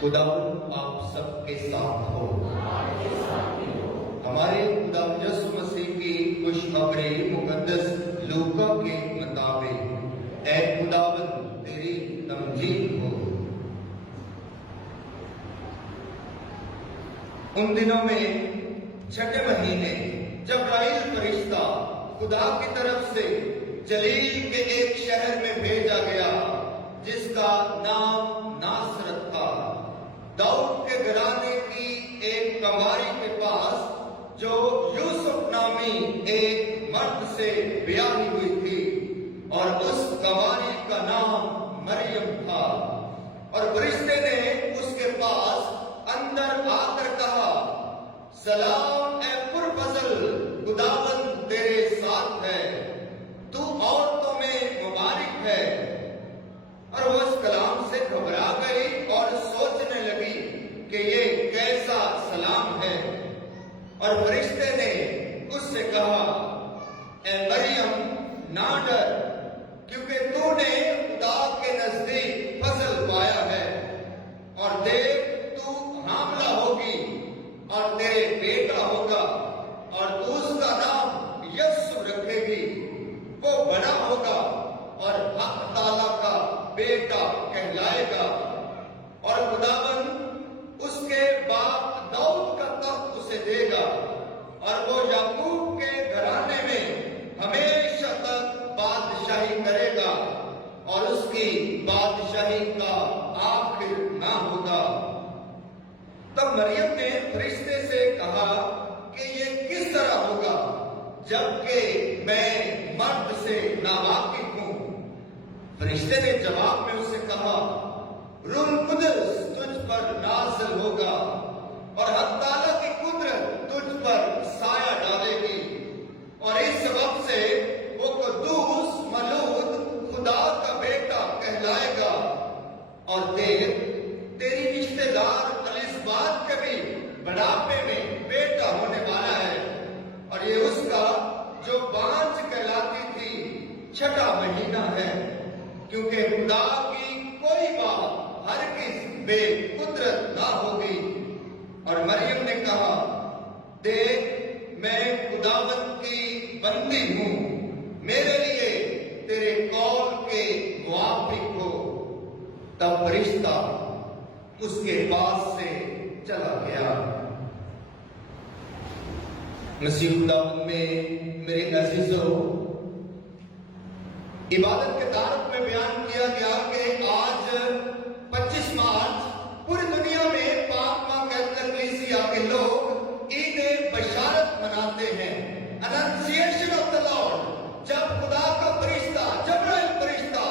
خداوند آپ سب کے ساتھ ہو۔ ہمارے خدا یسوع مسیح کی خوشخبری مقدس لوکا کے مطابق اے خداوند تیری تمجید ہو۔ ان دنوں میں چھٹے مہینے جبرائیل فرشتہ خدا کی طرف سے جلیل کے ایک شہر میں بھیجا گیا جس کا نام ناصرت تھا، داؤد کے گھرانے کی ایک کنواری کے پاس جو یوسف نامی ایک مرد سے بیاہی ہوئی تھی، اور اس کنواری کا نام مریم تھا۔ اور فرشتے نے اس کے پاس اندر آ کر کہا، سلام اے پرفضل، خداوند تیرے ساتھ ہے، تو عورتوں میں مبارک ہے۔ اور وہ اس کلام سے گھبرا گئی اور سوچنے لگی کہ یہ کیسا سلام ہے۔ اور فرشتے نے اس سے کہا، اے مریم نہ ڈر، کیونکہ تو نے خدا کے نزدیک فضل پایا ہے، اور دیکھ تو حاملہ ہوگی اور تیرے بیٹا ہوگا، اور تو اس کا نام یسوع رکھے گی۔ وہ بڑا ہوگا اور حق تعالیٰ کا بیٹا کہلائے گا، اور خداوند اس کے باپ داؤد کا تخت اسے دے گا، اور وہ یعقوب کے گھرانے میں ہمیشہ تک بادشاہی کرے گا، اور اس کی بادشاہی کا آخر نہ ہوگا۔ تب مریم نے فرشتے سے کہا کہ یہ کس طرح ہوگا جبکہ میں مرد سے ناواقف ہوں؟ فرشتے نے جواب میں اس سے کہا، روح القدس تجھ پر نازل ہوگا، اور حق تعالیٰ کی قدرت تجھ پر سایہ ڈالے گی، اور اس وقت سے وہ قدوس مولود خدا کا بیٹا کہلائے گا۔ اور دیکھ تیری رشتے دار الزبات کے بھی بڑھاپے میں بیٹا ہونے والا ہے، اور یہ اس کا جو بانجھ کہلاتی تھی چھٹا مہینہ ہے، کیونکہ خدا کی کوئی بات ہرگز بے قدرت نہ ہوگی۔ اور مریم نے کہا، دیکھ میں خداوند کی بندی ہوں، میرے لیے تیرے قول کے موافق ہو۔ تب فرشتہ اس کے پاس سے چلا گیا۔ مسیح خداوند میں میرے عزیزو، عبادت کے تعارف میں بیان کیا گیا کہ آج 25 مارچ پوری دنیا میں پاک ماں کیتھولک کلیسیا کے لوگ عید بشارت مناتے ہیں، اننسیشن آف دی لارڈ۔ جب خدا کا فرشتہ جبرائیل فرشتہ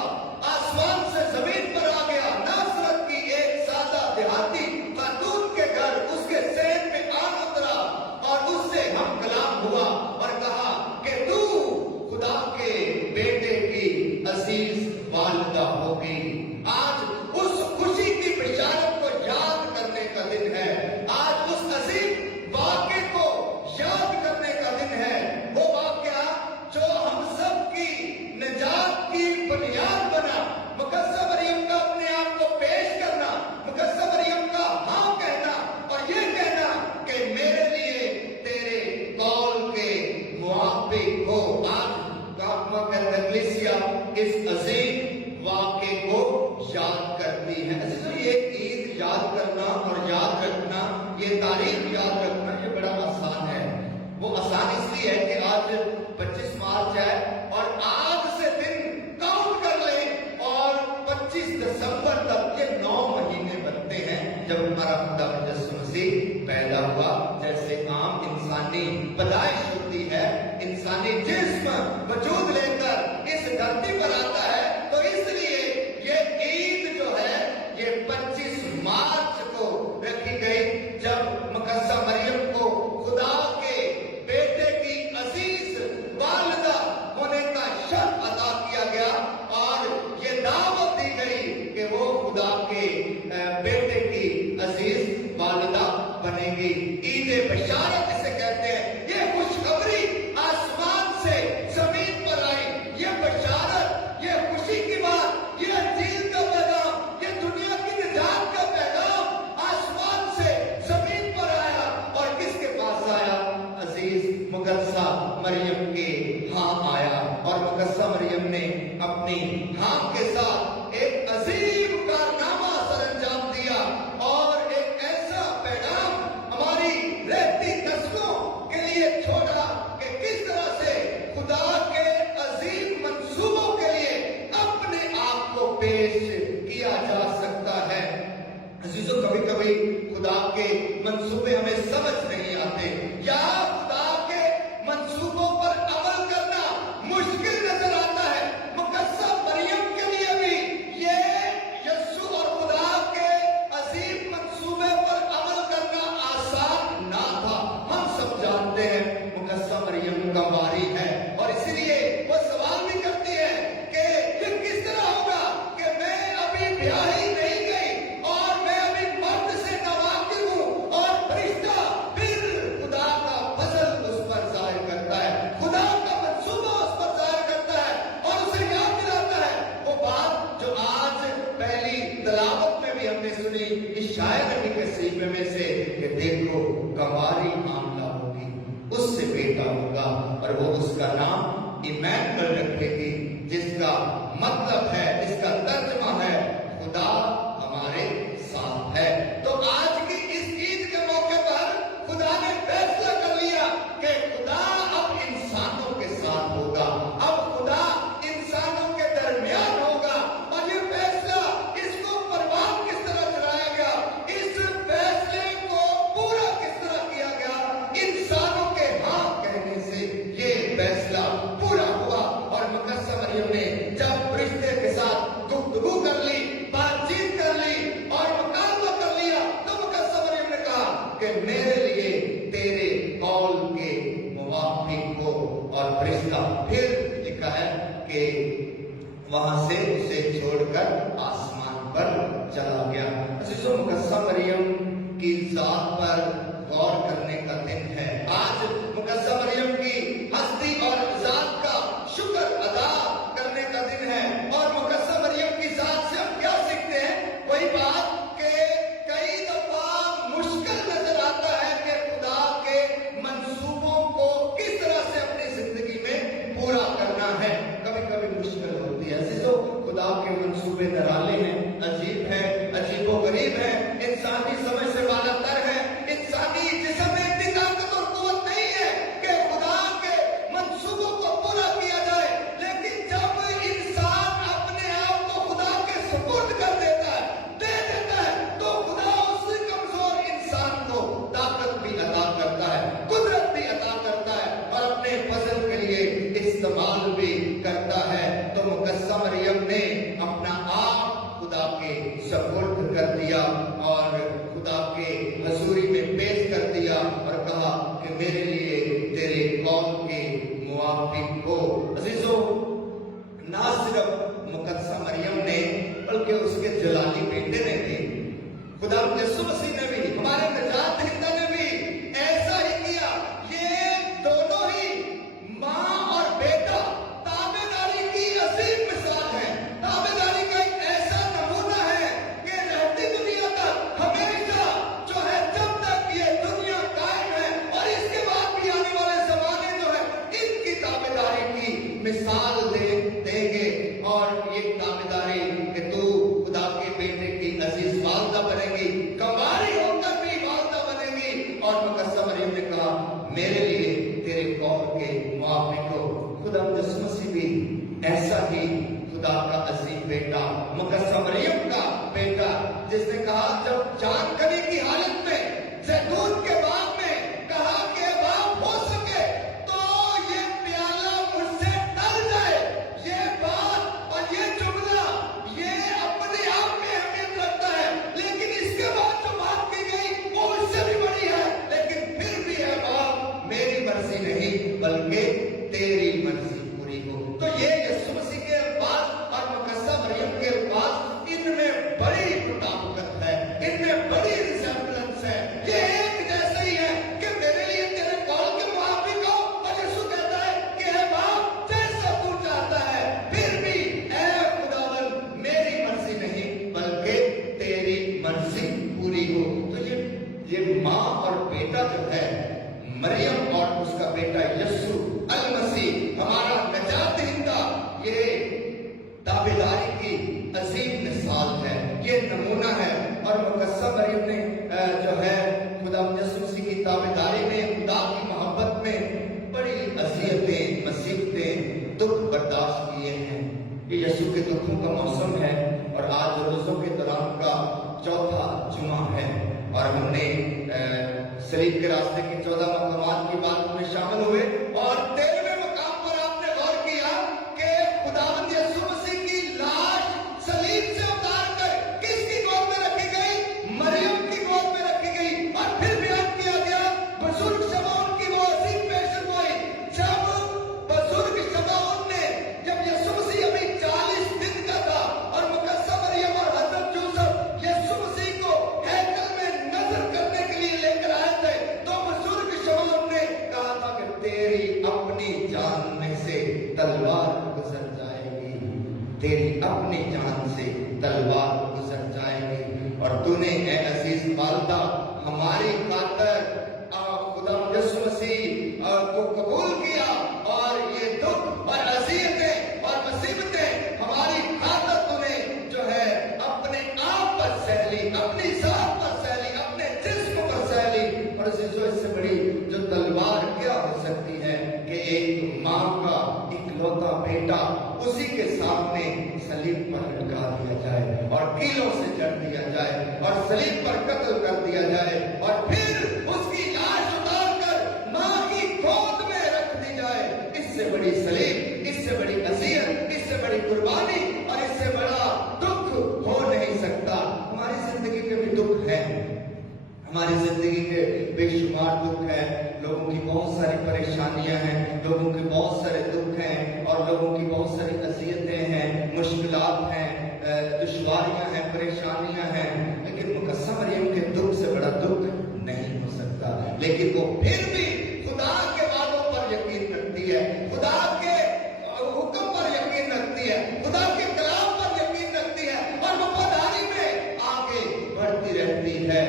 آسمان سے زمین پر آ گیا، ناصرت کی ایک سادہ دیہاتی خاتون کے گھر اس کے صحن میں آن اترا، اور اس سے ہم کلام ہوا اور کہا کہ تو خدا کے بیٹے کی عزیز والدہ ہوگی۔ آج اس خوشی کی بشارت کو یاد کرنے کا دن ہے، آج اس عظیم واقعے کو یاد کرنے کا دن ہے، وہ واقعہ جو ہم سب کی نجات کی بنیاد بنا۔ مقدسہ مریم کا اپنے آپ کو پیش کرنا، مقدسہ مریم کا ہاں کہنا، اور یہ کہنا کہ میرے لیے تیرے قول کے موافق ہو۔ آج کلیسیا اس عظیم واقعے کو یاد کرتی ہے۔ یہ عید یاد کرنا اور یاد رکھنا، یہ تاریخ یاد رکھنا، یہ بڑا آسان ہے۔ وہ آسان اس لیے ہے کہ آج 25 مارچ ہے، اور آج سے دن کاؤنٹ کر لیں، اور 25 دسمبر تک یہ 9 مہینے بنتے ہیں جب ہمارا خدا یسوع مسیح پیدا ہوا۔ جیسے عام انسانی پیدائش ہوتی ہے، انسانی جسم وجود لے کر اس دھرتی پر آتا ہے، تو اس لیے یہ عید جو ہے یہ 25 مارچ کو رکھی گئی، جب مقدسہ مریم کو خدا کے بیٹے کی عزیز والدہ ہونے کا شرف عطا کیا گیا، اور یہ دعوت دی گئی کہ وہ خدا کے بیٹے کی عزیز والدہ بنے گی۔ عید بشارت اسے کہتے ہیں۔ یہ خوشخبری آسمان سے زمین پر آئی، یہ بشارت، یہ خوشی کی بات، یہ عزیز کا پیغام، یہ دنیا کی نجات کا پیغام के मंसूबे हमें समझ नहीं आते, या खुदा के मंसूबों पर अमल करना मुश्किल नजर आता है। मुकद्दस मरियम के लिए भी ये यीशु और खुदा के अजीम मंसूबे पर अमल करना आसान ना था। हम सब जानते हैं मुकद्दस मरियम का वारी है, और इसीलिए वो सवाल भी करती है कि ये किस तरह होगा कि मैं अभी ब्याही नहीं गई और मैं अभी मर्द से नावाकिफ हूँ। और फरिश्ता फिर खुदा का फजल उस पर जाहिर करता है, खुदा का मंसूबा उस पर जाहिर करता है और उसे याद दिलाता है वो बात जो आज पहली तलावत में भी हमने सुनी इशाया नबी के सीफे में से कि देखो कंवारी मामला होगी, उससे बेटा होगा और वो उसका नाम इमैनुएल रखेगी, जिसका मतलब है, इसका तर्जुमा है खुदा हमारे साथ है। तो आज की इस ईद के मौके पर खुदा ने फैसला कर लिया कि खुदा अब इंसानों के साथ होगा, अब खुदा इंसानों के दरमियान होगा। और ये फैसला, इसको परवान किस तरह चलाया गया, इस फैसले को पूरा किस तरह किया गया, इंसानों के हाँ कहने से ये फैसला पूरा हुआ। और मुकद्दस मरियम ने जब फरिश्ते के साथ गुफ्तगू कर ली, बातचीत कर ली और मुकाबला कर लिया, तो मुकद्दस मरियम ने कहा कि मेरे लिए तेरे कौल के मुवाफिक हो। और फरिश्ता फिर लिखा है कि वहां से उसे छोड़कर आसमान पर चला गया। अज़ीज़ों, मुकद्दस मरियम की जात पर गौर करने का दिन है। आज मुकद्दस मरियम की हस्ती और जात का शुक्र अदा करने का दिन है। और मुकद्दस मरियम की जात से हम क्या सीखते हैं? वही बात कि कई दफा मुश्किल नजर आता है कि खुदा के मंसूबों को किस तरह से अपनी जिंदगी में पूरा करना है। कभी कभी मुश्किल होती है। अज़ीज़ों, खुदा के मंसूबे निराले हैं, अजीब है, अजीबो गरीब है, इंसानी समझ से बालातर है, इंसानी जिस्म में इतनी ताकत और कुव्वत नहीं है कि खुदा के मंसूबों को पूरा किया जाए। लेकिन जब इंसान अपने आप को खुदा के सुपुर्द कर देता है, दे देता है, तो खुदा उस कमजोर इंसान को ताकत भी अता करता है, कुदरत भी अता करता है और अपने फजल के लिए इस्तेमाल भी करता है। तो मुकद्दस मरियम ने अपना आप खुदा के सुपुर्द कर दिया और खुदा के हजूरी में पेश कर दिया और कहा कि मेरे लिए तेरे कौल के मुवाफिक हो। अज़ीज़ों, ना सिर्फ मुकद्दस मरियम ने बल्कि उसके जलाली बेटे ने भी, खुदा यीशु मसीह ने भी, हमारे निजात दहिंदा ने भी ऐसा ही किया। ये दोनों ही माँ और बेटा ताबेदारी की अजीम मिसाल है। ताबेदारी का एक ऐसा नमूना है कि रहती दुनिया तक हमेशा जो है, जब तक ये दुनिया कायम है और इसके बाद भी आने वाले जमाने जो है, इनकी ताबेदारी की मिसाल देंगे। और ये ताबेदारी कि तू खुदा के बेटे की अजीज वालदा बनेगी, कंवारी होकर भी वालदा बनेगी। और मुकद्दस मरियम ने कहा मेरे लिए तेरे कौल के मुवाफिक हो। खुदा यीशु मसीह भी ऐसा ही खुदा का अजीम बेटा, मुकद्दस मरियम का बेटा, जिसने कहा जब जान कनी की हालत में जैतून के बाग में कहा कि बाप हो सके तो ये प्याला मुझसे टल जाए। ये बात और ये जुमला ये अपने आप में अहमियत रखता है, लेकिन इसके बाद जो बात की गई वो उससे भी बड़ी है। लेकिन फिर भी है बाप, मेरी मर्जी नहीं बल्कि तेरी मर्जी पूरी हो। तो ये यीशु मसीह के अल्फाज और मुकद्दस मरियम के अल्फाज, इनमें बड़ी मुताबिकत है, इनमें बड़ी रिसेम्बलेंस है। ये एक जैसे ही है कि मेरे लिए तेरे कौल के मुवाफिक हो। और यीशु कहता है कि हे बाप, जैसा तू चाहता है, फिर भी ऐ खुदावन मेरी मर्जी नहीं बल्कि तेरी मर्जी पूरी हो। तो ये माँ और बेटा जो है, मरियम और उसका बेटा यीशु अल मसीह हमारा निजात दहिंदा, ये ताबेदारी की अजीम मिसाल है, ये नमूना है। और मुकद्दस मरियम ने जो है खुदा यीशु मसीह की ताबेदारी में, खुदा की मोहब्बत में बड़ी अज़ियतें, मुसीबतें, दुख बर्दाश्त किए हैं। ये यीशु के दुखों का मौसम है और आज रोज़ों के दौरान का चौथा जुमा है। और और हमने सलीब के रास्ते की 14 मकामात की बात में शामिल हुए और 13वें मकाम पर आपने गौर किया कि खुदावंद यीशु मसीह की लाश सलीब से उतार कर किसकी गोद में रखी गई? मरियम की गोद में रखी गई। और फिर बयान किया गया बुजुर्ग शमौन की वो अजीम पेशगोई, जब बुजुर्ग शमौन ने, जब यीशु मसीह अभी 40 दिन का था और मुकद्दस मरियम और हजरत यूसुफ यीशु मसीह को हैकल में नजर करने के लिए लेकर आए थे, तो बुजुर्ग शमौन ने कहा था कि तेरी अपनी जान में से तलवार गुजर जाएगी, तेरी अपनी जान से तलवार गुजर जाएगी। और तूने ए अजीज वालदा हमारी खातर खुदा यीशु मसीह को कबूल किया और ये दुख और अज़ियतें और मुसीबतें हमारी खातर तूने जो है अपने आप पर सह ली, अपनी जात पर सह ली, अपने जिस्म पर सह ली। और इससे बड़ी जो तलवार क्या हो सकती है कि एक माँ का इकलौता बेटा उसी के सामने सलीब पर लटका दिया जाए और कीलों से जड़ दिया जाए और सलीब पर कत्ल कर दिया जाए और फिर उसकी लाश उतार कर माँ की गोद में रख दी जाए। इससे बड़ी सलीब, इससे बड़ी अज़ियत, इससे बड़ी कुर्बानी और इससे बड़ा दुख हो नहीं सकता। हमारी जिंदगी के भी दुख है, हमारी जिंदगी के बेशुमार दुख हैं, लोगों की बहुत सारी परेशानियां हैं, लोगों के बहुत सारे दुख हैं और लोगों की बहुत सारी अज़ियतें हैं, मुश्किलात हैं, दुश्वारियां हैं, परेशानियां हैं। लेकिन मुकद्दस मरियम के दुख से बड़ा दुख नहीं हो सकता। लेकिन वो फिर भी खुदा के वादों पर यकीन रखती है, खुदा के हुक्म पर यकीन रखती है, खुदा के कलाम पर यकीन रखती है और वफादारी में आगे बढ़ती रहती है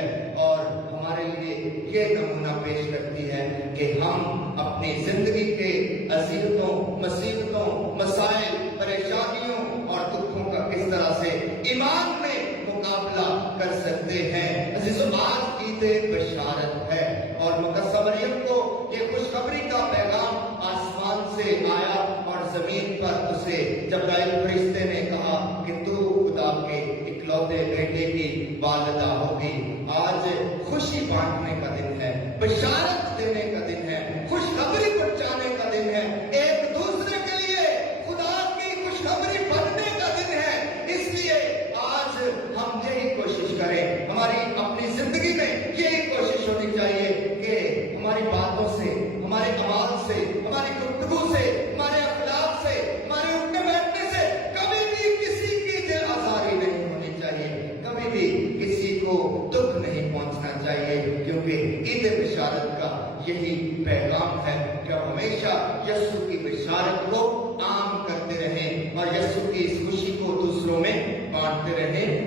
और हमारे लिए ये नमूना पेश करती है कि हम अपनी जिंदगी के अज़ियतों, मुसीबतों, मसाइल, परेशानियों और दुखों का किस तरह से ईमान में मुकाबला कर सकते हैं। अज़ीज़ों, आज ईद बशारत है और मुकद्दस मरियम को ये खुशखबरी का पैगाम आसमान से आया और जमीन पर उसे जब्राइल फरिश्ते ने कहा कि तू खुदा के इकलौते बेटे की वालिदा होगी। आज खुशी बांटने का दिन है, बशारत देने का दिन है, खुशखबरी पहुंचाने का दिन है, एक दूसरे के लिए खुदा की खुशखबरी बनने का दिन है। इसलिए आज हम यही कोशिश करें, हमारी अपनी जिंदगी में यही कोशिश होनी चाहिए कि हमारी बातों से, हमारे अमाल से, हमारी गुफ्तगू से, हमारे अखलाक से, हमारे उठने बैठने से कभी भी किसी की दिल आज़ारी नहीं होनी चाहिए, कभी भी किसी को दुख नहीं पहुंचना चाहिए, क्योंकि ईद बशारत का यही पैगाम है कि हम हमेशा यीशु की बशारत को आम करते रहें और यीशु की इस खुशी को दूसरों में बांटते रहें।